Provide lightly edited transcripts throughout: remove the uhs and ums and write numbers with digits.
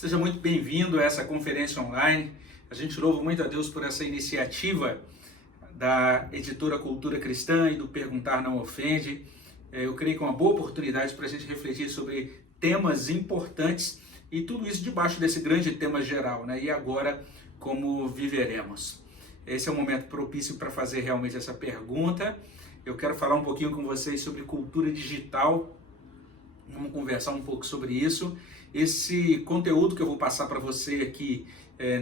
Seja muito bem-vindo a essa conferência online. A gente louva muito a Deus por essa iniciativa da editora Cultura Cristã e do Perguntar Não Ofende. Eu creio que é uma boa oportunidade para a gente refletir sobre temas importantes e tudo isso debaixo desse grande tema geral, né? E agora, como viveremos? Esse é o momento propício para fazer realmente essa pergunta. Eu quero falar um pouquinho com vocês sobre cultura digital. Vamos conversar um pouco sobre isso. Esse conteúdo que eu vou passar para você aqui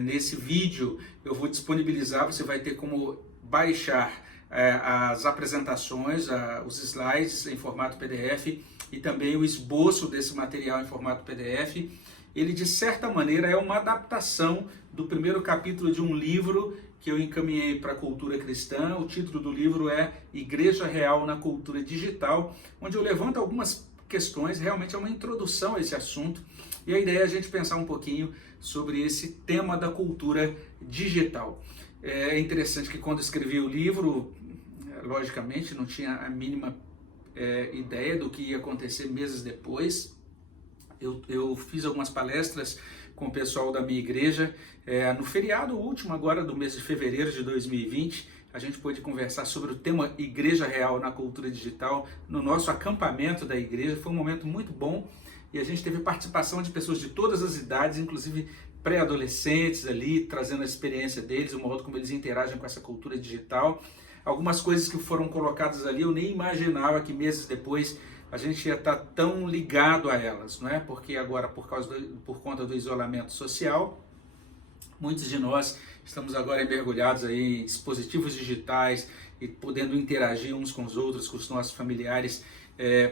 nesse vídeo, eu vou disponibilizar, você vai ter como baixar as apresentações, os slides em formato PDF e também o esboço desse material em formato PDF. Ele, de certa maneira, é uma adaptação do primeiro capítulo de um livro que eu encaminhei para a cultura cristã. O título do livro é Igreja Real na Cultura Digital, onde eu levanto algumas questões, realmente é uma introdução a esse assunto, e a ideia é a gente pensar um pouquinho sobre esse tema da cultura digital. É interessante que quando escrevi o livro, logicamente não tinha a mínima ideia do que ia acontecer meses depois. Eu fiz algumas palestras com o pessoal da minha igreja, no feriado último agora do mês de fevereiro de 2020, a gente pôde conversar sobre o tema Igreja Real na Cultura Digital no nosso acampamento da igreja. Foi um momento muito bom e a gente teve participação de pessoas de todas as idades, inclusive pré-adolescentes ali, trazendo a experiência deles, o modo como eles interagem com essa cultura digital. Algumas coisas que foram colocadas ali eu nem imaginava que meses depois a gente ia estar tão ligado a elas, não é? Porque agora, por conta do isolamento social, muitos de nós estamos agora mergulhados aí em dispositivos digitais e podendo interagir uns com os outros, com os nossos familiares,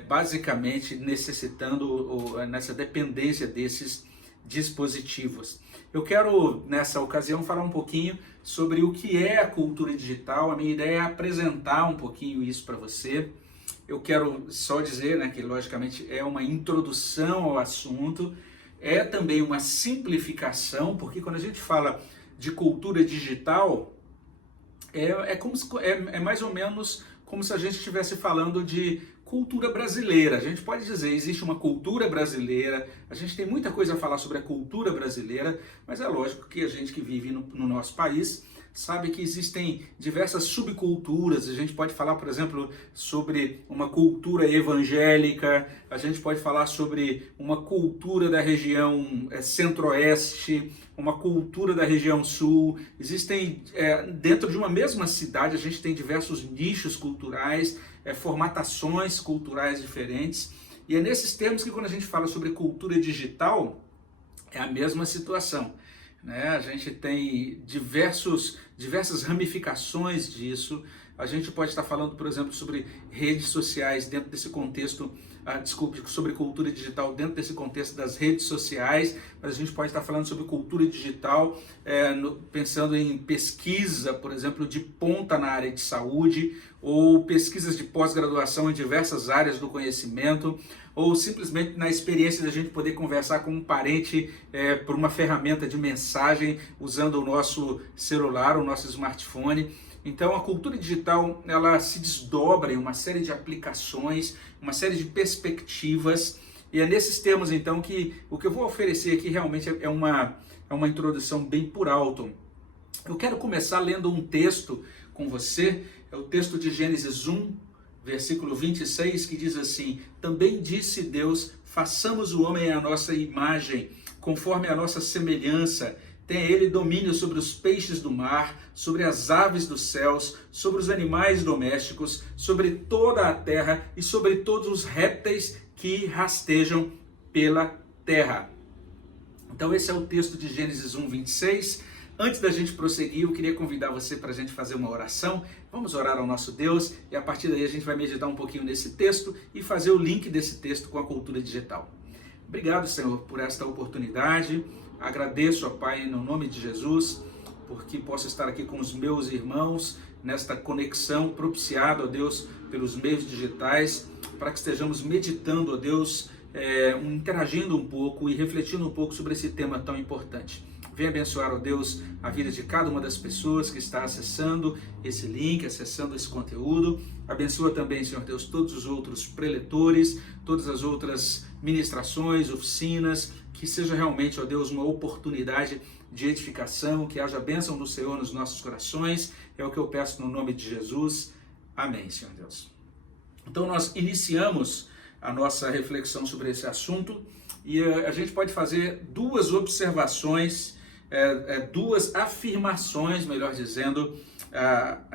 basicamente necessitando nessa dependência desses dispositivos. Eu quero, nessa ocasião, falar um pouquinho sobre o que é a cultura digital. A minha ideia é apresentar um pouquinho isso para você. Eu quero só dizer, né, que logicamente é uma introdução ao assunto, é também uma simplificação, porque quando a gente fala de cultura digital, é mais ou menos como se a gente estivesse falando de cultura brasileira. A gente pode dizer, existe uma cultura brasileira, a gente tem muita coisa a falar sobre a cultura brasileira, mas é lógico que a gente que vive no nosso país sabe que existem diversas subculturas. A gente pode falar, por exemplo, sobre uma cultura evangélica, a gente pode falar sobre uma cultura da região centro-oeste, uma cultura da região sul. Existem, dentro de uma mesma cidade, a gente tem diversos nichos culturais, formatações culturais diferentes. E é nesses termos que quando a gente fala sobre cultura digital, é a mesma situação. A gente tem diversas ramificações disso. A gente pode estar falando, por exemplo, sobre redes sociais dentro desse contexto, sobre cultura digital dentro desse contexto das redes sociais, mas a gente pode estar falando sobre cultura digital pensando em pesquisa, por exemplo, de ponta na área de saúde, ou pesquisas de pós-graduação em diversas áreas do conhecimento, ou simplesmente na experiência da gente poder conversar com um parente por uma ferramenta de mensagem usando o nosso celular, o nosso smartphone. Então a cultura digital, ela se desdobra em uma série de aplicações, uma série de perspectivas, e é nesses termos então que o que eu vou oferecer aqui realmente é uma introdução bem por alto. Eu quero começar lendo um texto com você, é o texto de Gênesis 1, versículo 26, que diz assim: também disse Deus, façamos o homem à nossa imagem, conforme a nossa semelhança, tenha ele domínio sobre os peixes do mar, sobre as aves dos céus, sobre os animais domésticos, sobre toda a terra e sobre todos os répteis que rastejam pela terra. Então esse é o texto de Gênesis 1, 26. Antes da gente prosseguir, eu queria convidar você para a gente fazer uma oração. Vamos orar ao nosso Deus e a partir daí a gente vai meditar um pouquinho nesse texto e fazer o link desse texto com a cultura digital. Obrigado, Senhor, por esta oportunidade. Agradeço, ó Pai, no nome de Jesus, porque posso estar aqui com os meus irmãos nesta conexão, propiciado, ó Deus, pelos meios digitais, para que estejamos meditando, ó Deus, interagindo um pouco e refletindo um pouco sobre esse tema tão importante. Venha abençoar, ó Deus, a vida de cada uma das pessoas que está acessando esse link, acessando esse conteúdo. Abençoa também, Senhor Deus, todos os outros preletores, todas as outras ministrações, oficinas, que seja realmente, ó Deus, uma oportunidade de edificação, que haja bênção do Senhor nos nossos corações. É o que eu peço no nome de Jesus. Amém, Senhor Deus. Então nós iniciamos a nossa reflexão sobre esse assunto e a gente pode fazer duas observações, duas afirmações, melhor dizendo,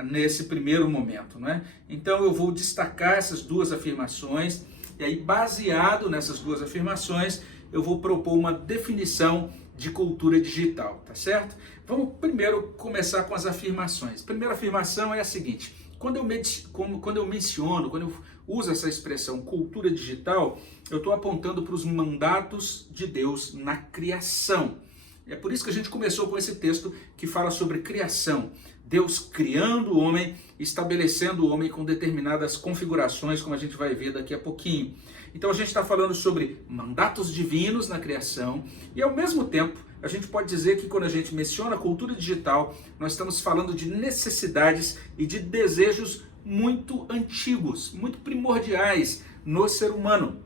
nesse primeiro momento, né? Então eu vou destacar essas duas afirmações e aí, baseado nessas duas afirmações, eu vou propor uma definição de cultura digital, tá certo? Vamos primeiro começar com as afirmações. A primeira afirmação é a seguinte: quando eu uso essa expressão cultura digital, eu estou apontando para os mandatos de Deus na criação. É por isso que a gente começou com esse texto que fala sobre criação. Deus criando o homem, estabelecendo o homem com determinadas configurações, como a gente vai ver daqui a pouquinho. Então a gente está falando sobre mandatos divinos na criação e, ao mesmo tempo, a gente pode dizer que quando a gente menciona a cultura digital, nós estamos falando de necessidades e de desejos muito antigos, muito primordiais no ser humano.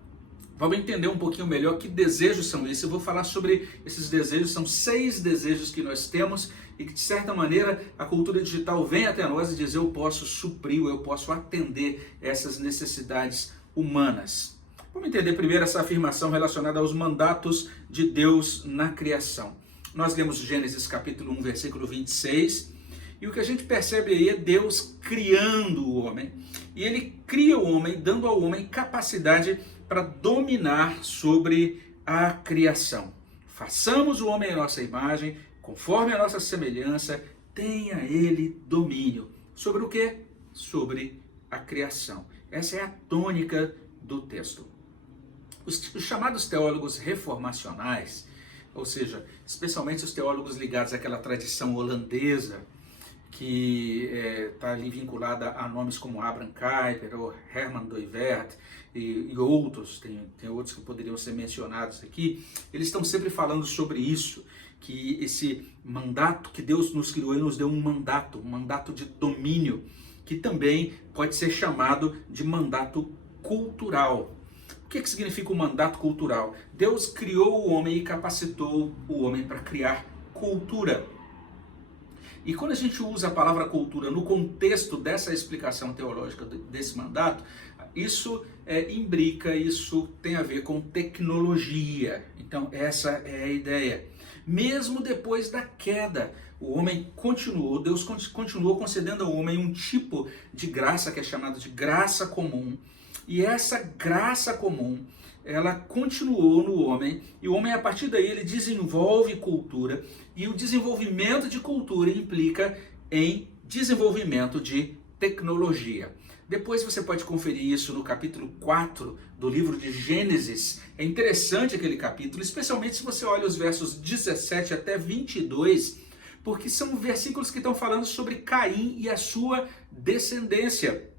Vamos entender um pouquinho melhor que desejos são esses. Eu vou falar sobre esses desejos. São 6 desejos que nós temos e que, de certa maneira, a cultura digital vem até nós e diz: eu posso suprir, eu posso atender essas necessidades humanas. Vamos entender primeiro essa afirmação relacionada aos mandatos de Deus na criação. Nós lemos Gênesis capítulo 1, versículo 26, e o que a gente percebe aí é Deus criando o homem. E ele cria o homem, dando ao homem capacidade para dominar sobre a criação. Façamos o homem à nossa imagem, conforme a nossa semelhança, tenha ele domínio. Sobre o quê? Sobre a criação. Essa é a tônica do texto. Os chamados teólogos reformacionais, ou seja, especialmente os teólogos ligados àquela tradição holandesa, que está ali vinculada a nomes como Abraham Kuyper ou Herman Dooyeweerd e outros, tem outros que poderiam ser mencionados aqui. Eles estão sempre falando sobre isso, que esse mandato que Deus nos criou, Ele nos deu um mandato de domínio, que também pode ser chamado de mandato cultural. O que significa o mandato cultural? Deus criou o homem e capacitou o homem para criar cultura. E quando a gente usa a palavra cultura no contexto dessa explicação teológica desse mandato, isso imbrica, isso tem a ver com tecnologia. Então essa é a ideia. Mesmo depois da queda, o homem continuou, Deus continuou concedendo ao homem um tipo de graça que é chamado de graça comum. E essa graça comum, ela continuou no homem, e o homem, a partir daí, ele desenvolve cultura, e o desenvolvimento de cultura implica em desenvolvimento de tecnologia. Depois você pode conferir isso no capítulo 4 do livro de Gênesis. É interessante aquele capítulo, especialmente se você olha os versos 17 até 22, porque são versículos que estão falando sobre Caim e a sua descendência.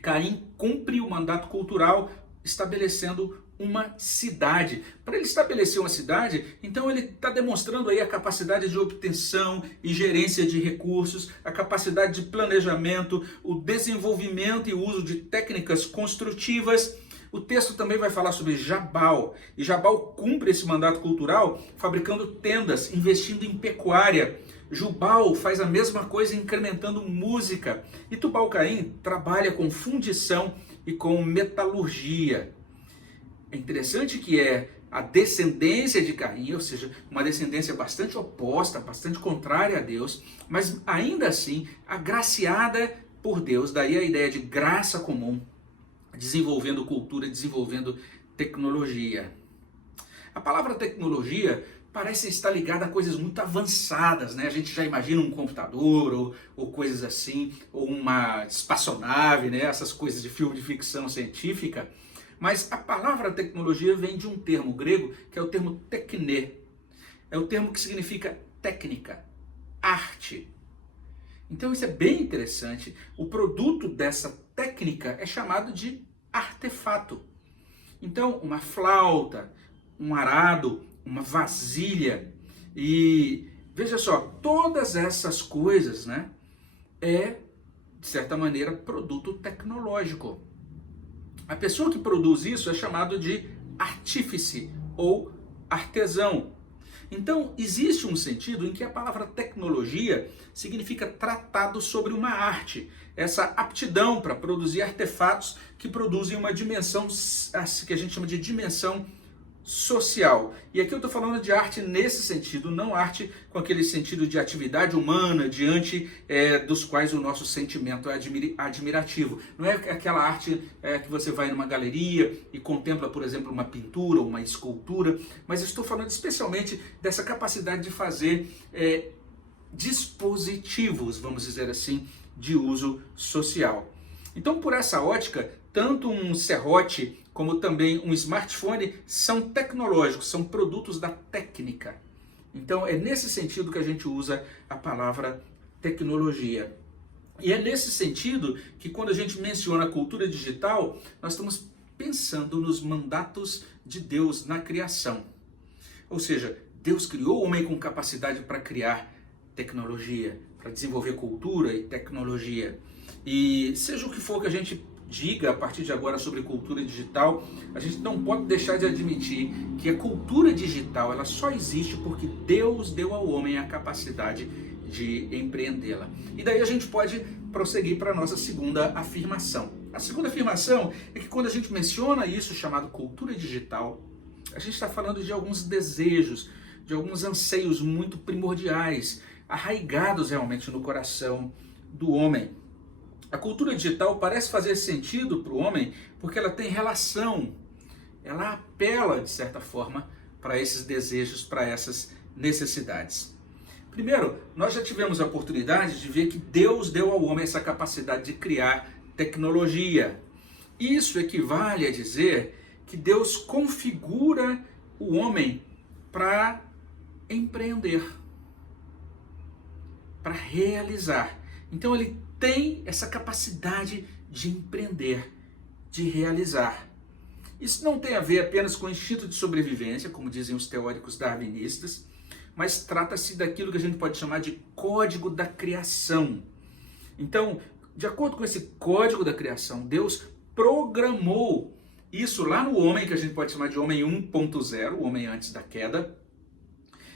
Caim cumpre o mandato cultural estabelecendo uma cidade. Para ele estabelecer uma cidade, então ele está demonstrando aí a capacidade de obtenção e gerência de recursos, a capacidade de planejamento, o desenvolvimento e uso de técnicas construtivas. O texto também vai falar sobre Jabal, e Jabal cumpre esse mandato cultural fabricando tendas, investindo em pecuária. Jubal faz a mesma coisa incrementando música. E Tubal-Caim trabalha com fundição e com metalurgia. É interessante que é a descendência de Caim, ou seja, uma descendência bastante oposta, bastante contrária a Deus, mas ainda assim agraciada por Deus. Daí a ideia de graça comum, desenvolvendo cultura, desenvolvendo tecnologia. A palavra tecnologia parece estar ligada a coisas muito avançadas, né? A gente já imagina um computador ou coisas assim, ou uma espaçonave, né? Essas coisas de filme de ficção científica. Mas a palavra tecnologia vem de um termo grego, que é o termo tekne. É o termo que significa técnica, arte. Então isso é bem interessante. O produto dessa técnica é chamado de artefato. Então, uma flauta, um arado, uma vasilha, e veja só, todas essas coisas, né, de certa maneira, produto tecnológico. A pessoa que produz isso é chamado de artífice ou artesão. Então, existe um sentido em que a palavra tecnologia significa tratado sobre uma arte, essa aptidão para produzir artefatos que produzem uma dimensão que a gente chama de dimensão social. E aqui eu estou falando de arte nesse sentido, não arte com aquele sentido de atividade humana diante dos quais o nosso sentimento é admirativo. Não é aquela arte que você vai numa galeria e contempla, por exemplo, uma pintura ou uma escultura, mas estou falando especialmente dessa capacidade de fazer dispositivos, vamos dizer assim, de uso social. Então, por essa ótica, tanto um serrote como também um smartphone são tecnológicos, são produtos da técnica. Então é nesse sentido que a gente usa a palavra tecnologia. E é nesse sentido que quando a gente menciona a cultura digital, nós estamos pensando nos mandatos de Deus na criação. Ou seja, Deus criou o homem com capacidade para criar tecnologia, para desenvolver cultura e tecnologia. E seja o que for que a gente diga a partir de agora sobre cultura digital, a gente não pode deixar de admitir que a cultura digital ela só existe porque Deus deu ao homem a capacidade de empreendê-la. E daí a gente pode prosseguir para a nossa segunda afirmação. A segunda afirmação é que quando a gente menciona isso chamado cultura digital, a gente está falando de alguns desejos, de alguns anseios muito primordiais, arraigados realmente no coração do homem. A cultura digital parece fazer sentido para o homem porque ela tem relação, ela apela, de certa forma, para esses desejos, para essas necessidades. Primeiro, nós já tivemos a oportunidade de ver que Deus deu ao homem essa capacidade de criar tecnologia. Isso equivale a dizer que Deus configura o homem para empreender, para realizar. Então ele tem essa capacidade de empreender, de realizar. Isso não tem a ver apenas com o instinto de sobrevivência, como dizem os teóricos darwinistas, mas trata-se daquilo que a gente pode chamar de código da criação. Então, de acordo com esse código da criação, Deus programou isso lá no homem, que a gente pode chamar de homem 1.0, o homem antes da queda.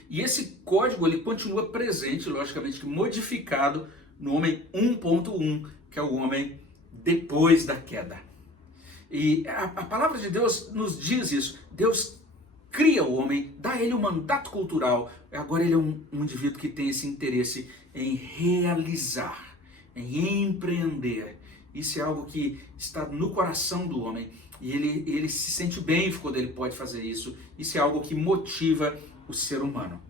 E esse código ele continua presente, logicamente modificado, no homem 1.1, que é o homem depois da queda. E a palavra de Deus nos diz isso. Deus cria o homem, dá a ele um mandato cultural. Agora ele é um indivíduo que tem esse interesse em realizar, em empreender. Isso é algo que está no coração do homem. E ele se sente bem quando ele pode fazer isso. Isso é algo que motiva o ser humano.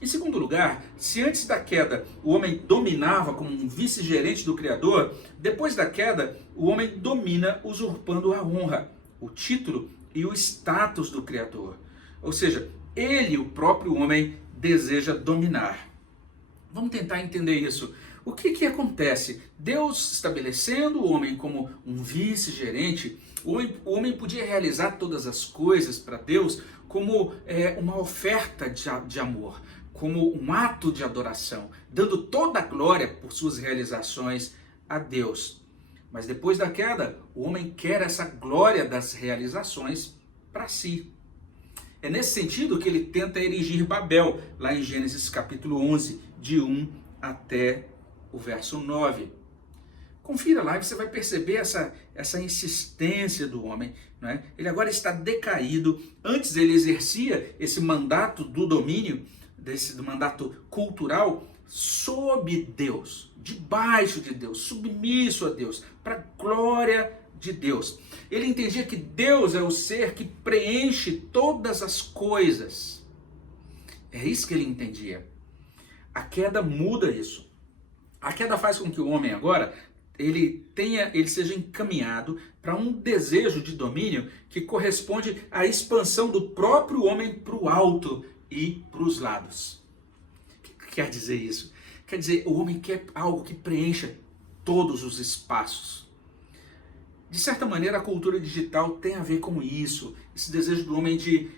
Em segundo lugar, se antes da queda o homem dominava como um vice-gerente do Criador, depois da queda o homem domina usurpando a honra, o título e o status do Criador. Ou seja, ele, o próprio homem, deseja dominar. Vamos tentar entender isso. O que acontece? Deus estabelecendo o homem como um vice-gerente, o homem podia realizar todas as coisas para Deus como uma oferta de amor, como um ato de adoração, dando toda a glória por suas realizações a Deus. Mas depois da queda, o homem quer essa glória das realizações para si. É nesse sentido que ele tenta erigir Babel, lá em Gênesis capítulo 11, de 1 até o verso 9. Confira lá e você vai perceber essa insistência do homem. Né? Ele agora está decaído. Antes ele exercia esse mandato do domínio, do mandato cultural, sob Deus, debaixo de Deus, submisso a Deus, para a glória de Deus. Ele entendia que Deus é o ser que preenche todas as coisas. É isso que ele entendia. A queda muda isso. A queda faz com que o homem agora ele seja encaminhado para um desejo de domínio que corresponde à expansão do próprio homem para o alto e para os lados. O que quer dizer isso? Quer dizer, o homem quer algo que preencha todos os espaços. De certa maneira, a cultura digital tem a ver com isso, esse desejo do homem de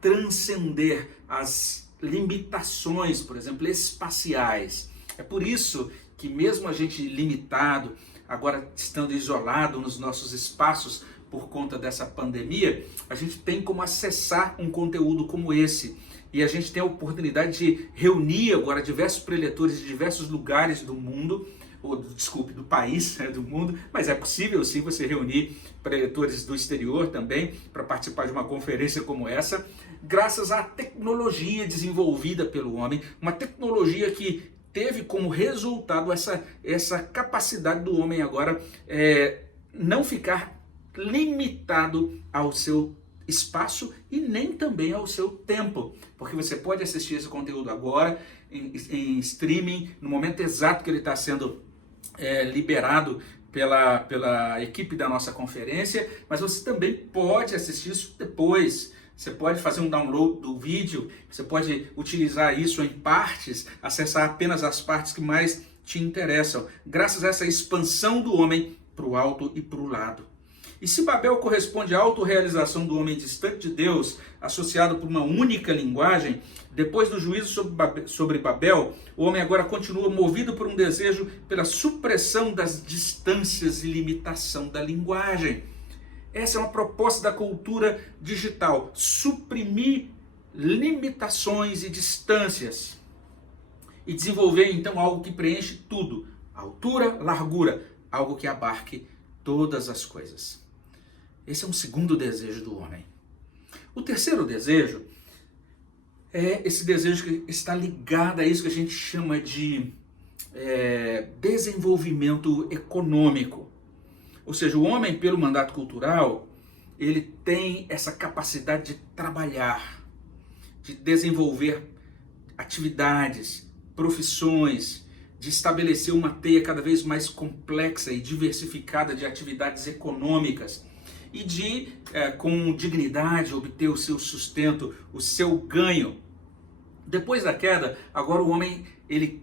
transcender as limitações, por exemplo, espaciais. É por isso que mesmo a gente limitado, agora estando isolado nos nossos espaços por conta dessa pandemia, a gente tem como acessar um conteúdo como esse. E a gente tem a oportunidade de reunir agora diversos preletores de diversos lugares do mundo, do país, do mundo, mas é possível sim você reunir preletores do exterior também para participar de uma conferência como essa, graças à tecnologia desenvolvida pelo homem, uma tecnologia que teve como resultado essa capacidade do homem agora não ficar limitado ao seu espaço e nem também ao seu tempo, porque você pode assistir esse conteúdo agora em streaming, no momento exato que ele está sendo liberado pela equipe da nossa conferência, mas você também pode assistir isso depois. Você pode fazer um download do vídeo, você pode utilizar isso em partes, acessar apenas as partes que mais te interessam, graças a essa expansão do homem para o alto e para o lado. E se Babel corresponde à autorrealização do homem distante de Deus, associado por uma única linguagem, depois do juízo sobre Babel, o homem agora continua movido por um desejo pela supressão das distâncias e limitação da linguagem. Essa é uma proposta da cultura digital, suprimir limitações e distâncias e desenvolver então algo que preenche tudo, altura, largura, algo que abarque todas as coisas. Esse é um segundo desejo do homem. O terceiro desejo é esse desejo que está ligado a isso que a gente chama de desenvolvimento econômico. Ou seja, o homem, pelo mandato cultural, ele tem essa capacidade de trabalhar, de desenvolver atividades, profissões, de estabelecer uma teia cada vez mais complexa e diversificada de atividades econômicas e de, com dignidade, obter o seu sustento, o seu ganho. Depois da queda, agora o homem ele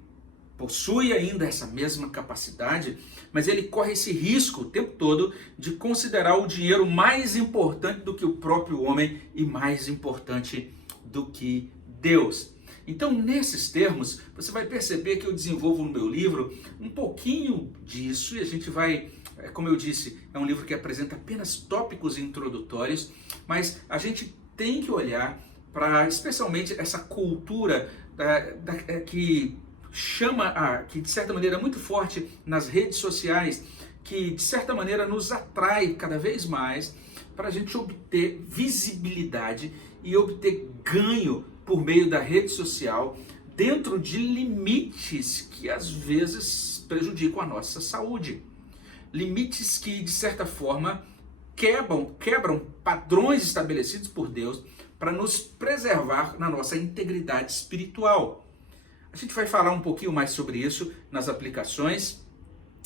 possui ainda essa mesma capacidade, mas ele corre esse risco o tempo todo de considerar o dinheiro mais importante do que o próprio homem e mais importante do que Deus. Então, nesses termos, você vai perceber que eu desenvolvo no meu livro um pouquinho disso e a gente vai, como eu disse, é um livro que apresenta apenas tópicos introdutórios, mas a gente tem que olhar para especialmente essa cultura que que de certa maneira é muito forte nas redes sociais, que de certa maneira nos atrai cada vez mais para a gente obter visibilidade e obter ganho por meio da rede social dentro de limites que às vezes prejudicam a nossa saúde. Limites que de certa forma quebram padrões estabelecidos por Deus para nos preservar na nossa integridade espiritual. A gente vai falar um pouquinho mais sobre isso nas aplicações,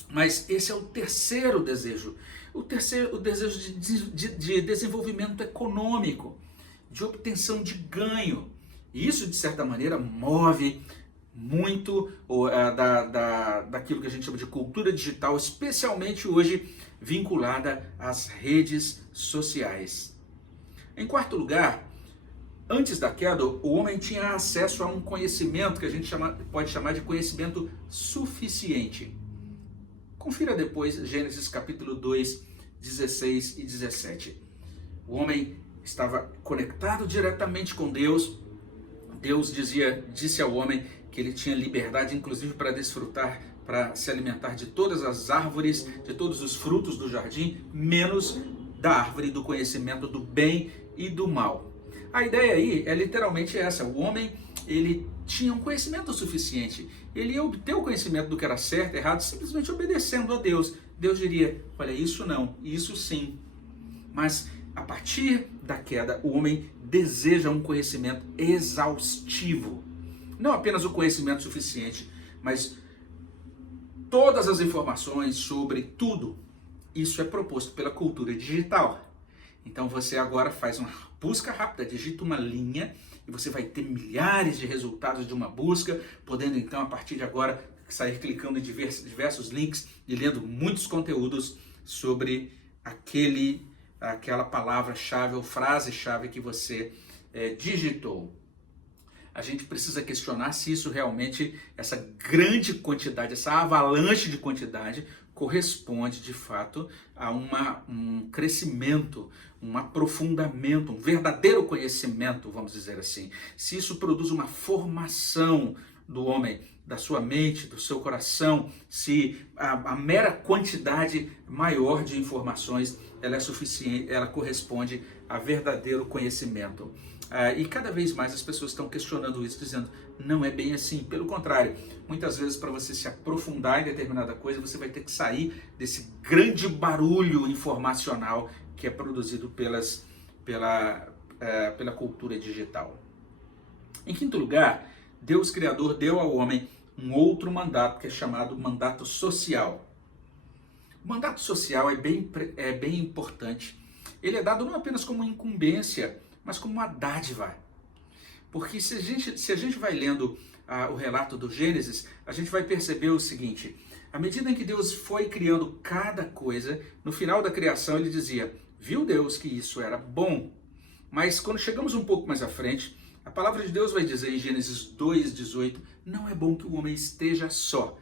mas esse é o terceiro desejo. O desejo de desenvolvimento econômico, de obtenção de ganho. E isso, de certa maneira, move muito daquilo que a gente chama de cultura digital, especialmente hoje vinculada às redes sociais. Em quarto lugar, antes da queda, o homem tinha acesso a um conhecimento que a gente pode chamar de conhecimento suficiente. Confira depois Gênesis capítulo 2, 16 e 17. O homem estava conectado diretamente com Deus. Deus disse ao homem que ele tinha liberdade, inclusive para desfrutar, para se alimentar de todas as árvores, de todos os frutos do jardim, menos da árvore do conhecimento do bem e do mal. A ideia aí é literalmente essa: o homem ele tinha um conhecimento suficiente, ele ia obter o conhecimento do que era certo e errado simplesmente obedecendo a Deus. Deus diria: olha, isso não, isso sim. Mas a partir da queda, o homem deseja um conhecimento exaustivo. Não apenas o conhecimento suficiente, mas todas as informações sobre tudo. Isso é proposto pela cultura digital. Então você agora faz uma busca rápida, digita uma linha e você vai ter milhares de resultados de uma busca, podendo então a partir de agora sair clicando em diversos links e lendo muitos conteúdos sobre aquela palavra-chave ou frase-chave que você digitou. A gente precisa questionar se isso realmente, essa grande quantidade, essa avalanche de quantidade, corresponde de fato a um crescimento, um aprofundamento, um verdadeiro conhecimento, vamos dizer assim. Se isso produz uma formação do homem, da sua mente, do seu coração, se a mera quantidade maior de informações ela é suficiente, ela corresponde a verdadeiro conhecimento. E cada vez mais as pessoas estão questionando isso, dizendo, não é bem assim. Pelo contrário, muitas vezes para você se aprofundar em determinada coisa, você vai ter que sair desse grande barulho informacional que é produzido pela cultura digital. Em quinto lugar, Deus Criador deu ao homem um outro mandato, que é chamado mandato social. O mandato social é bem importante. Ele é dado não apenas como incumbência, mas como uma dádiva. Porque se a gente vai lendo o relato do Gênesis, a gente vai perceber o seguinte: à medida em que Deus foi criando cada coisa, no final da criação ele dizia, viu Deus que isso era bom. Mas quando chegamos um pouco mais à frente, a palavra de Deus vai dizer em Gênesis 2:18, não é bom que o homem esteja só.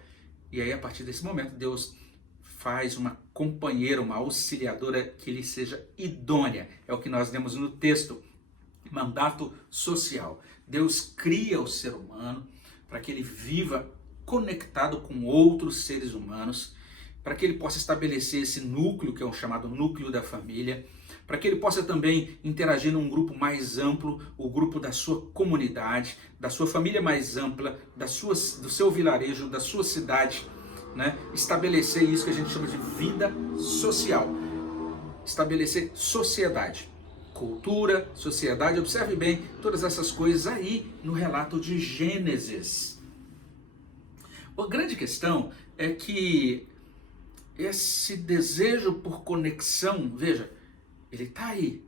E aí a partir desse momento Deus faz uma companheira, uma auxiliadora que lhe seja idônea. É o que nós lemos no texto. Mandato social. Deus cria o ser humano para que ele viva conectado com outros seres humanos, para que ele possa estabelecer esse núcleo, que é o chamado núcleo da família, para que ele possa também interagir num grupo mais amplo, o grupo da sua comunidade, da sua família mais ampla, do seu vilarejo, da sua cidade, né? Estabelecer isso que a gente chama de vida social, estabelecer sociedade. Cultura, sociedade, observe bem todas essas coisas aí no relato de Gênesis. A grande questão é que esse desejo por conexão, veja, ele está aí,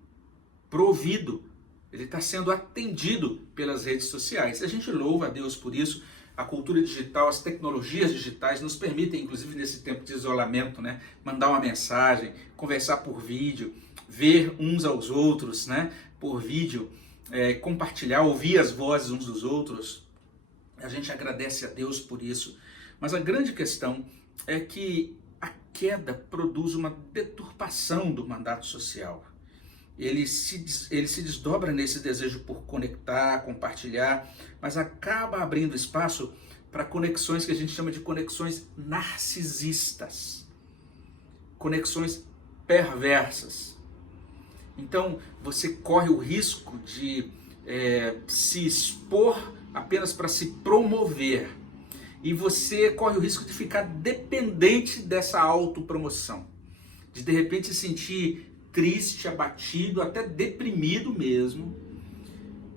provido, ele está sendo atendido pelas redes sociais. A gente louva a Deus por isso. A cultura digital, as tecnologias digitais nos permitem, inclusive nesse tempo de isolamento, né, mandar uma mensagem, conversar por vídeo, ver uns aos outros, né, por vídeo, compartilhar, ouvir as vozes uns dos outros. A gente agradece a Deus por isso. Mas a grande questão é que a queda produz uma deturpação do mandato social. Ele se desdobra nesse desejo por conectar, compartilhar, mas acaba abrindo espaço para conexões que a gente chama de conexões narcisistas, conexões perversas. Então, você corre o risco de se expor apenas para se promover, e você corre o risco de ficar dependente dessa autopromoção, de repente se sentir triste, abatido, até deprimido mesmo,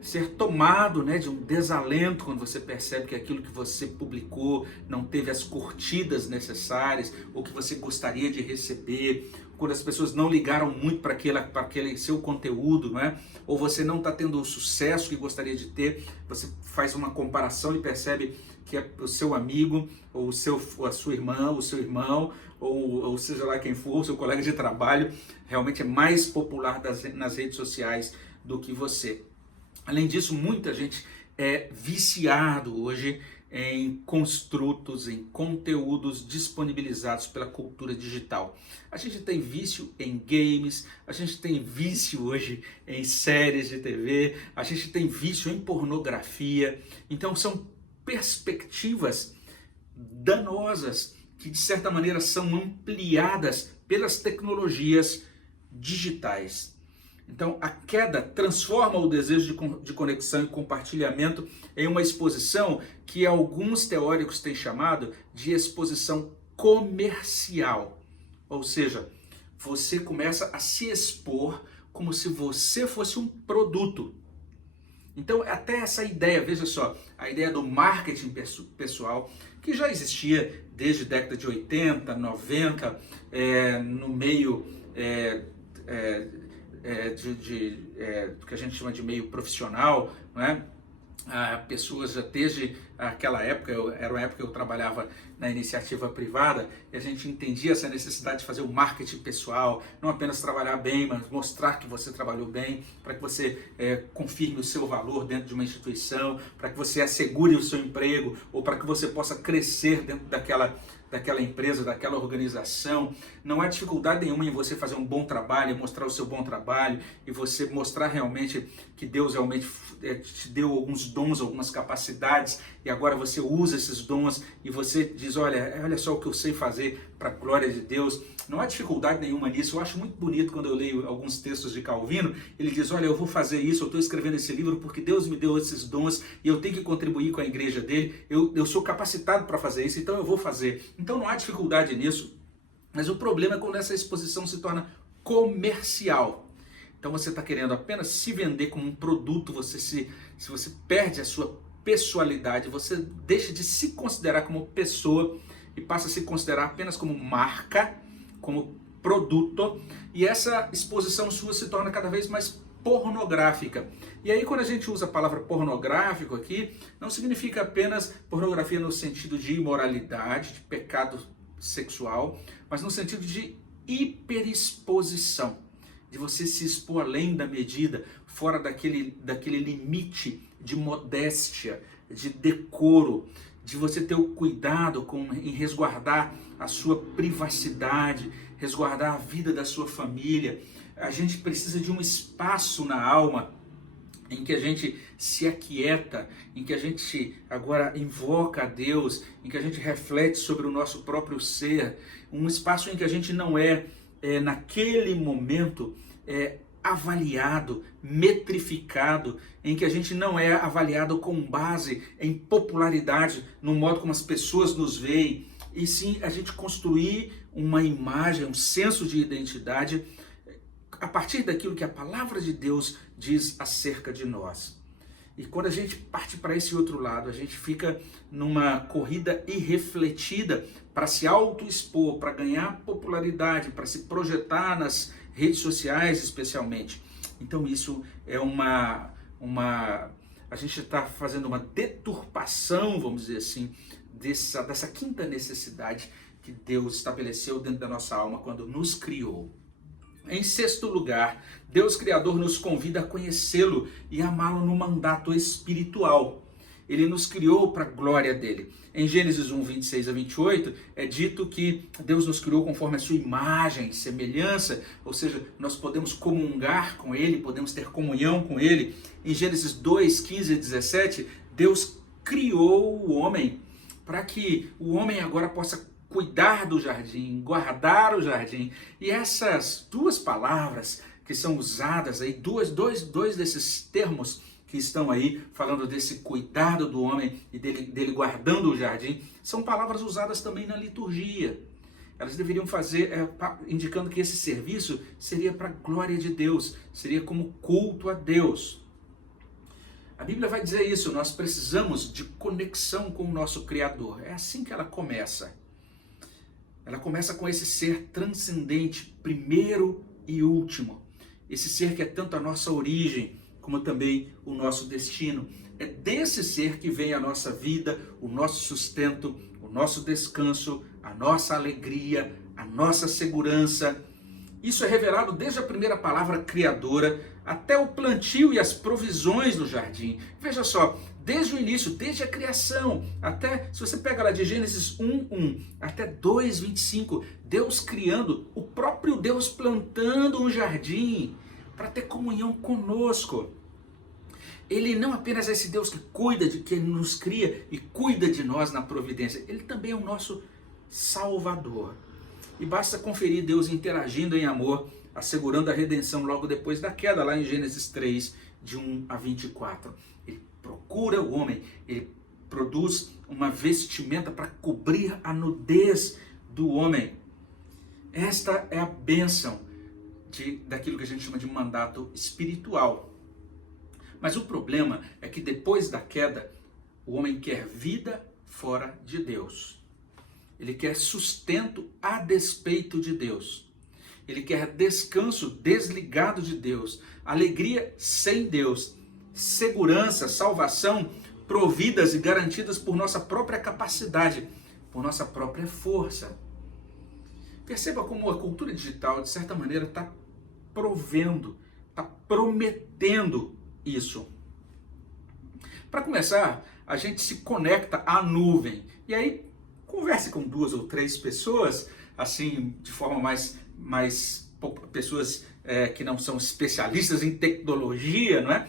ser tomado, né, de um desalento quando você percebe que aquilo que você publicou não teve as curtidas necessárias, ou que você gostaria de receber, quando as pessoas não ligaram muito para aquele seu conteúdo, né? Ou você não está tendo o sucesso que gostaria de ter, você faz uma comparação e percebe que o seu amigo, ou a sua irmã, o seu irmão, ou seja lá quem for, o seu colega de trabalho, realmente é mais popular nas redes sociais do que você. Além disso, muita gente é viciado hoje em construtos, em conteúdos disponibilizados pela cultura digital. A gente tem vício em games, a gente tem vício hoje em séries de TV, a gente tem vício em pornografia. Então são perspectivas danosas que de certa maneira são ampliadas pelas tecnologias digitais. Então a queda transforma o desejo de conexão e compartilhamento em uma exposição que alguns teóricos têm chamado de exposição comercial. Ou seja, você começa a se expor como se você fosse um produto. Então até essa ideia, veja só, a ideia do marketing pessoal, que já existia desde a década de 80, 90, no meio do que a gente chama de meio profissional, né? pessoas já desde aquela época, era uma época que eu trabalhava na iniciativa privada, e a gente entendia essa necessidade de fazer o marketing pessoal, não apenas trabalhar bem, mas mostrar que você trabalhou bem, para que você confirme o seu valor dentro de uma instituição, para que você assegure o seu emprego, ou para que você possa crescer dentro daquela empresa, daquela organização. Não há dificuldade nenhuma em você fazer um bom trabalho, mostrar o seu bom trabalho, e você mostrar realmente que Deus realmente te deu alguns dons, algumas capacidades, e agora você usa esses dons e você diz, olha só o que eu sei fazer para a glória de Deus. Não há dificuldade nenhuma nisso. Eu acho muito bonito quando eu leio alguns textos de Calvino, ele diz, olha, eu vou fazer isso, eu estou escrevendo esse livro porque Deus me deu esses dons e eu tenho que contribuir com a igreja dele, eu sou capacitado para fazer isso, então eu vou fazer. Então não há dificuldade nisso, mas o problema é quando essa exposição se torna comercial. Então você está querendo apenas se vender como um produto, se você perde a sua pessoalidade, você deixa de se considerar como pessoa e passa a se considerar apenas como marca, como produto, e essa exposição sua se torna cada vez mais pornográfica. E aí quando a gente usa a palavra pornográfico aqui, não significa apenas pornografia no sentido de imoralidade, de pecado sexual, mas no sentido de hiperexposição, de você se expor além da medida, fora daquele limite de modéstia, de decoro, de você ter o cuidado em resguardar a sua privacidade, resguardar a vida da sua família. A gente precisa de um espaço na alma em que a gente se aquieta, em que a gente agora invoca a Deus, em que a gente reflete sobre o nosso próprio ser, um espaço em que a gente não naquele momento, avaliado, metrificado, em que a gente não é avaliado com base em popularidade, no modo como as pessoas nos veem, e sim a gente construir uma imagem, um senso de identidade a partir daquilo que a palavra de Deus diz acerca de nós. E quando a gente parte para esse outro lado, a gente fica numa corrida irrefletida para se auto-expor, para ganhar popularidade, para se projetar nas redes sociais especialmente. Então isso é a gente está fazendo uma deturpação, vamos dizer assim, dessa quinta necessidade que Deus estabeleceu dentro da nossa alma quando nos criou. Em sexto lugar, Deus Criador nos convida a conhecê-lo e amá-lo no mandato espiritual. Ele nos criou para a glória dele. Em Gênesis 1, 26 a 28, é dito que Deus nos criou conforme a sua imagem, semelhança, ou seja, nós podemos comungar com ele, podemos ter comunhão com ele. Em Gênesis 2, 15 a 17, Deus criou o homem para que o homem agora possa cuidar do jardim, guardar o jardim. E essas duas palavras que são usadas aí, dois desses termos que estão aí falando desse cuidado do homem e dele guardando o jardim, são palavras usadas também na liturgia. Elas deveriam fazer, indicando que esse serviço seria para a glória de Deus, seria como culto a Deus. A Bíblia vai dizer isso, nós precisamos de conexão com o nosso Criador. É assim que ela começa. Ela começa com esse ser transcendente, primeiro e último. Esse ser que é tanto a nossa origem, como também o nosso destino. É desse ser que vem a nossa vida, o nosso sustento, o nosso descanso, a nossa alegria, a nossa segurança. Isso é revelado desde a primeira palavra criadora até o plantio e as provisões do jardim. Veja só, desde o início, desde a criação, até, se você pega lá de Gênesis 1:1 até 2:25, Deus criando, o próprio Deus plantando um jardim para ter comunhão conosco. Ele não apenas é esse Deus que cuida de quem nos cria e cuida de nós na providência, ele também é o nosso Salvador. E basta conferir Deus interagindo em amor, assegurando a redenção logo depois da queda, lá em Gênesis 3, de 1 a 24. Ele procura o homem, ele produz uma vestimenta para cobrir a nudez do homem. Esta é a bênção daquilo que a gente chama de mandato espiritual. Mas o problema é que depois da queda, o homem quer vida fora de Deus. Ele quer sustento a despeito de Deus. Ele quer descanso desligado de Deus, alegria sem Deus. segurança, salvação, providas e garantidas por nossa própria capacidade, por nossa própria força. Perceba como a cultura digital, de certa maneira, está provendo, está prometendo isso. Para começar, a gente se conecta à nuvem. E aí, converse com 2 ou 3 pessoas, assim, de forma mais pessoas que não são especialistas em tecnologia, não é?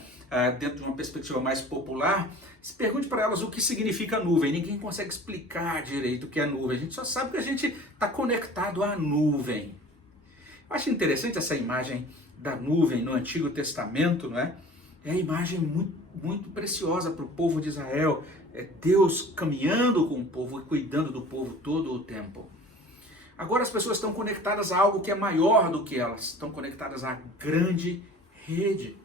Dentro de uma perspectiva mais popular, se pergunte para elas o que significa nuvem. Ninguém consegue explicar direito o que é nuvem. A gente só sabe que a gente está conectado à nuvem. Eu acho interessante essa imagem da nuvem no Antigo Testamento, não é? É a imagem muito preciosa para o povo de Israel. É Deus caminhando com o povo e cuidando do povo todo o tempo. Agora as pessoas estão conectadas a algo que é maior do que elas. Estão conectadas à grande rede.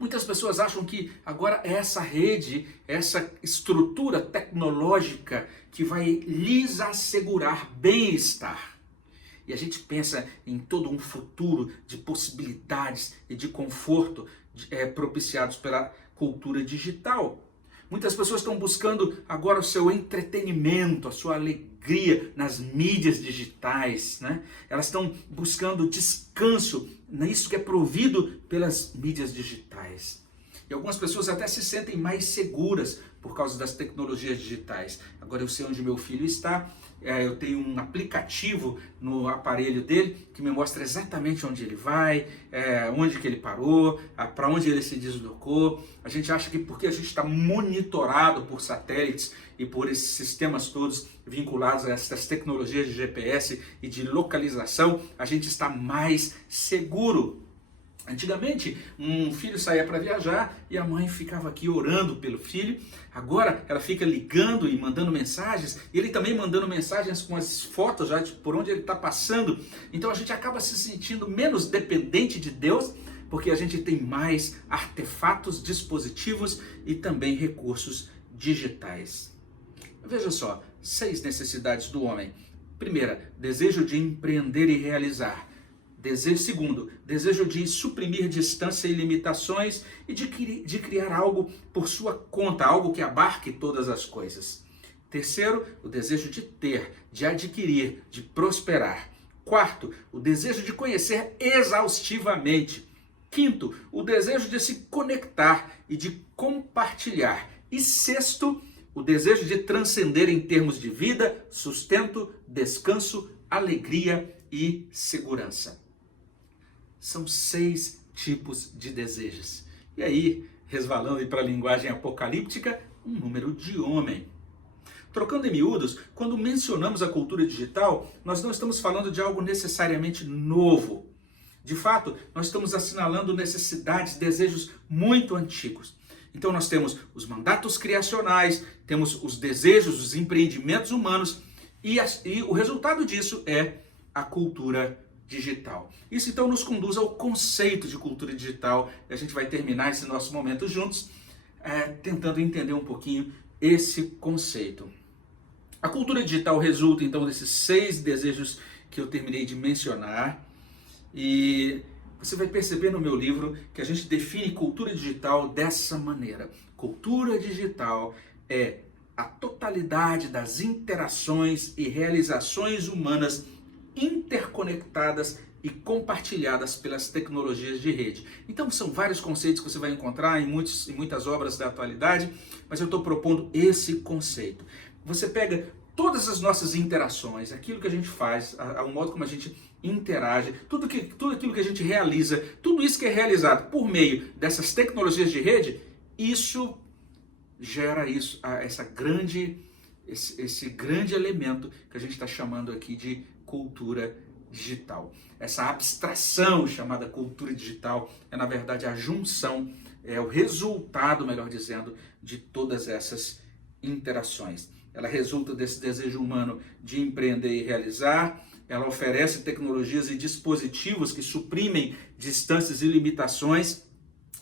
Muitas pessoas acham que agora é essa rede, essa estrutura tecnológica que vai lhes assegurar bem-estar. E a gente pensa em todo um futuro de possibilidades e de conforto propiciados pela cultura digital. Muitas pessoas estão buscando agora o seu entretenimento, a sua alegria nas mídias digitais, né? Elas estão buscando descanso nisso que é provido pelas mídias digitais. E algumas pessoas até se sentem mais seguras por causa das tecnologias digitais. Agora eu sei onde meu filho está, eu tenho um aplicativo no aparelho dele que me mostra exatamente onde ele vai, onde que ele parou, para onde ele se deslocou. A gente acha que porque a gente está monitorado por satélites e por esses sistemas todos vinculados a essas tecnologias de GPS e de localização, a gente está mais seguro. Antigamente, um filho saía para viajar e a mãe ficava aqui orando pelo filho. Agora ela fica ligando e mandando mensagens, e ele também mandando mensagens com as fotos já de por onde ele está passando. Então a gente acaba se sentindo menos dependente de Deus, porque a gente tem mais artefatos, dispositivos e também recursos digitais. Veja só, 6 necessidades do homem. Primeira, desejo de empreender e realizar. Segundo, desejo de suprimir distância e limitações e de criar algo por sua conta, algo que abarque todas as coisas. Terceiro, o desejo de ter, de adquirir, de prosperar. Quarto, o desejo de conhecer exaustivamente. Quinto, o desejo de se conectar e de compartilhar. E sexto, o desejo de transcender em termos de vida, sustento, descanso, alegria e segurança. São 6 tipos de desejos. E aí, resvalando para a linguagem apocalíptica, um número de homem. Trocando em miúdos, quando mencionamos a cultura digital, nós não estamos falando de algo necessariamente novo. De fato, nós estamos assinalando necessidades, desejos muito antigos. Então nós temos os mandatos criacionais, temos os desejos, os empreendimentos humanos, e o resultado disso é a cultura digital. Isso então nos conduz ao conceito de cultura digital. A gente vai terminar esse nosso momento juntos, tentando entender um pouquinho esse conceito. A cultura digital resulta então desses 6 desejos que eu terminei de mencionar, e você vai perceber no meu livro que a gente define cultura digital dessa maneira. Cultura digital é a totalidade das interações e realizações humanas interconectadas e compartilhadas pelas tecnologias de rede. Então são vários conceitos que você vai encontrar em muitas obras da atualidade, mas eu estou propondo esse conceito. Você pega todas as nossas interações, aquilo que a gente faz, o modo como a gente interage, tudo aquilo que a gente realiza, tudo isso que é realizado por meio dessas tecnologias de rede, isso gera esse grande elemento que a gente está chamando aqui de cultura digital. Essa abstração chamada cultura digital é, na verdade, a junção, é o resultado, melhor dizendo, de todas essas interações. Ela resulta desse desejo humano de empreender e realizar, ela oferece tecnologias e dispositivos que suprimem distâncias e limitações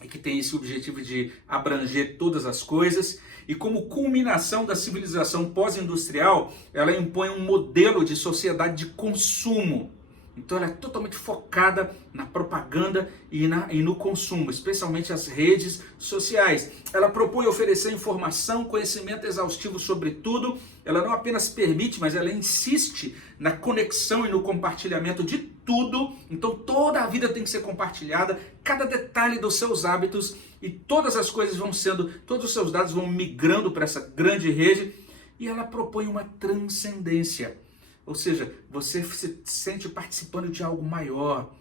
e que tem esse objetivo de abranger todas as coisas. E como culminação da civilização pós-industrial, ela impõe um modelo de sociedade de consumo, Então ela é totalmente focada na propaganda e no consumo, especialmente as redes sociais. Ela propõe oferecer informação, conhecimento exaustivo sobre tudo. Ela não apenas permite, mas ela insiste na conexão e no compartilhamento de tudo. Então toda a vida tem que ser compartilhada, cada detalhe dos seus hábitos, e todas as coisas vão sendo, todos os seus dados vão migrando para essa grande rede. E ela propõe uma transcendência. Ou seja, você se sente participando de algo maior,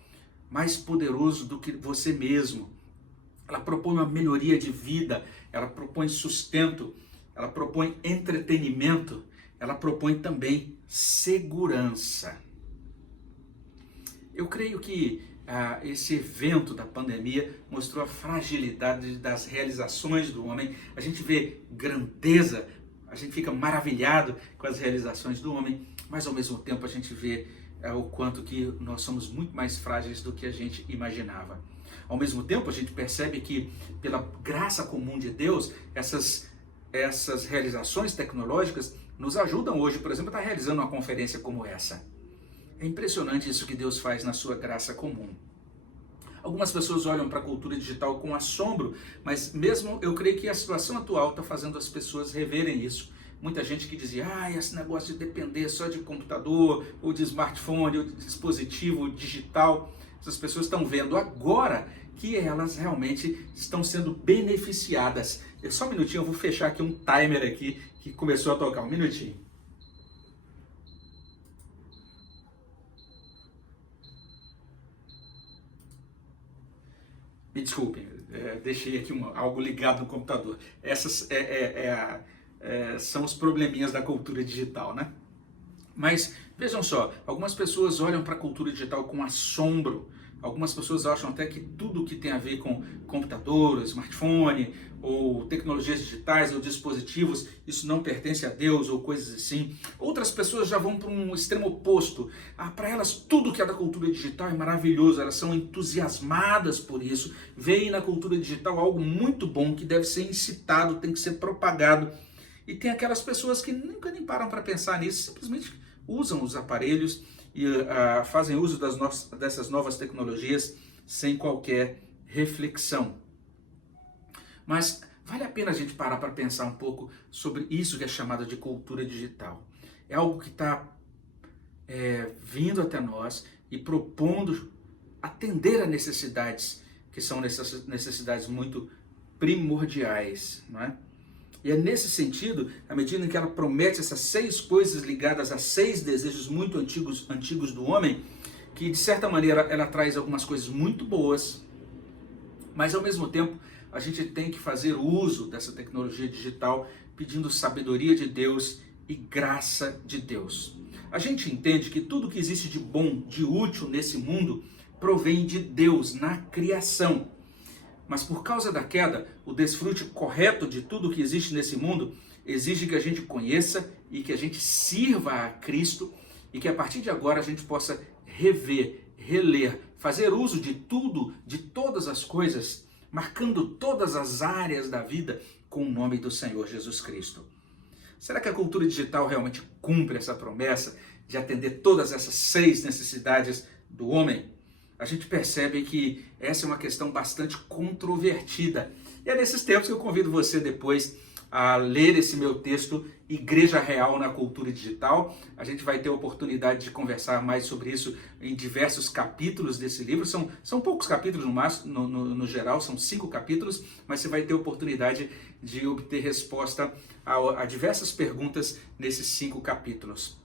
mais poderoso do que você mesmo. Ela propõe uma melhoria de vida, ela propõe sustento, ela propõe entretenimento, ela propõe também segurança. Eu creio que esse evento da pandemia mostrou a fragilidade das realizações do homem. A gente vê grandeza, a gente fica maravilhado com as realizações do homem, mas ao mesmo tempo a gente vê o quanto que nós somos muito mais frágeis do que a gente imaginava. Ao mesmo tempo a gente percebe que pela graça comum de Deus, essas realizações tecnológicas nos ajudam hoje, por exemplo, a estar realizando uma conferência como essa. É impressionante isso que Deus faz na sua graça comum. Algumas pessoas olham para a cultura digital com assombro, mas mesmo eu creio que a situação atual está fazendo as pessoas reverem isso. Muita gente que dizia, esse negócio de depender só de computador, ou de smartphone, ou de dispositivo digital, essas pessoas estão vendo agora que elas realmente estão sendo beneficiadas. Só um minutinho, eu vou fechar aqui um timer aqui que começou a tocar, um minutinho. Me desculpem, deixei aqui algo ligado no computador. Essas são os probleminhas da cultura digital, né? Mas vejam só, algumas pessoas olham para a cultura digital com assombro. Algumas pessoas acham até que tudo que tem a ver com computador, smartphone, ou tecnologias digitais, ou dispositivos, isso não pertence a Deus, ou coisas assim. Outras pessoas já vão para um extremo oposto. Para elas, tudo que é da cultura digital é maravilhoso, elas são entusiasmadas por isso, veem na cultura digital algo muito bom, que deve ser incitado, tem que ser propagado. E tem aquelas pessoas que nunca nem param para pensar nisso, simplesmente usam os aparelhos e fazem uso dessas novas tecnologias sem qualquer reflexão. Mas vale a pena a gente parar para pensar um pouco sobre isso que é chamado de cultura digital. É algo que está vindo até nós e propondo atender a necessidades, que são necessidades muito primordiais, não é? E é nesse sentido, à medida em que ela promete essas 6 coisas ligadas a 6 desejos muito antigos do homem, que de certa maneira ela traz algumas coisas muito boas, mas ao mesmo tempo a gente tem que fazer uso dessa tecnologia digital pedindo sabedoria de Deus e graça de Deus. A gente entende que tudo que existe de bom, de útil nesse mundo, provém de Deus na criação. Mas por causa da queda, o desfrute correto de tudo que existe nesse mundo exige que a gente conheça e que a gente sirva a Cristo e que a partir de agora a gente possa rever, reler, fazer uso de tudo, de todas as coisas, marcando todas as áreas da vida com o nome do Senhor Jesus Cristo. Será que a cultura digital realmente cumpre essa promessa de atender todas essas 6 necessidades do homem? A gente percebe que essa é uma questão bastante controvertida. E é nesses tempos que eu convido você depois a ler esse meu texto, Igreja Real na Cultura Digital. A gente vai ter a oportunidade de conversar mais sobre isso em diversos capítulos desse livro. São poucos capítulos no geral, são 5 capítulos, mas você vai ter a oportunidade de obter resposta a diversas perguntas nesses 5 capítulos.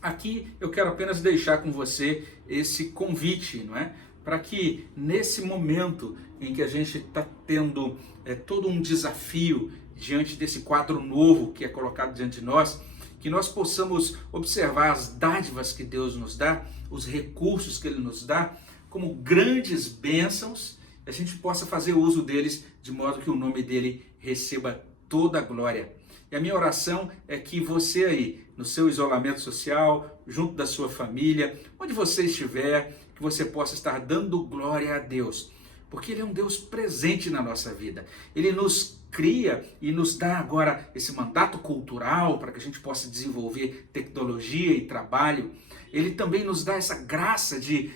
Aqui eu quero apenas deixar com você esse convite, não é? Para que nesse momento em que a gente está tendo todo um desafio diante desse quadro novo que é colocado diante de nós, que nós possamos observar as dádivas que Deus nos dá, os recursos que Ele nos dá, como grandes bênçãos, e a gente possa fazer uso deles de modo que o nome dele receba toda a glória. E a minha oração é que você aí, no seu isolamento social, junto da sua família, onde você estiver, que você possa estar dando glória a Deus. Porque Ele é um Deus presente na nossa vida. Ele nos cria e nos dá agora esse mandato cultural para que a gente possa desenvolver tecnologia e trabalho. Ele também nos dá essa graça de,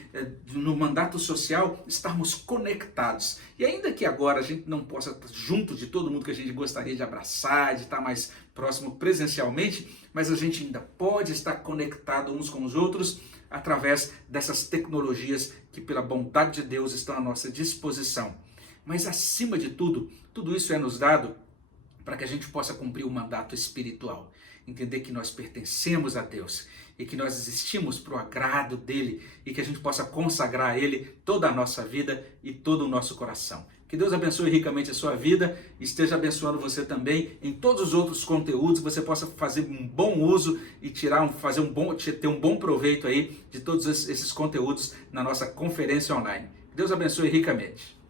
no mandato social, estarmos conectados. E ainda que agora a gente não possa estar junto de todo mundo que a gente gostaria de abraçar, de estar mais próximo presencialmente, mas a gente ainda pode estar conectado uns com os outros através dessas tecnologias que, pela bondade de Deus, estão à nossa disposição. Mas, acima de tudo, tudo isso é nos dado para que a gente possa cumprir o mandato espiritual. Entender que nós pertencemos a Deus e que nós existimos para o agrado dele e que a gente possa consagrar a ele toda a nossa vida e todo o nosso coração. Que Deus abençoe ricamente a sua vida e esteja abençoando você também em todos os outros conteúdos, que você possa fazer um bom uso e ter um bom proveito aí de todos esses conteúdos na nossa conferência online. Que Deus abençoe ricamente.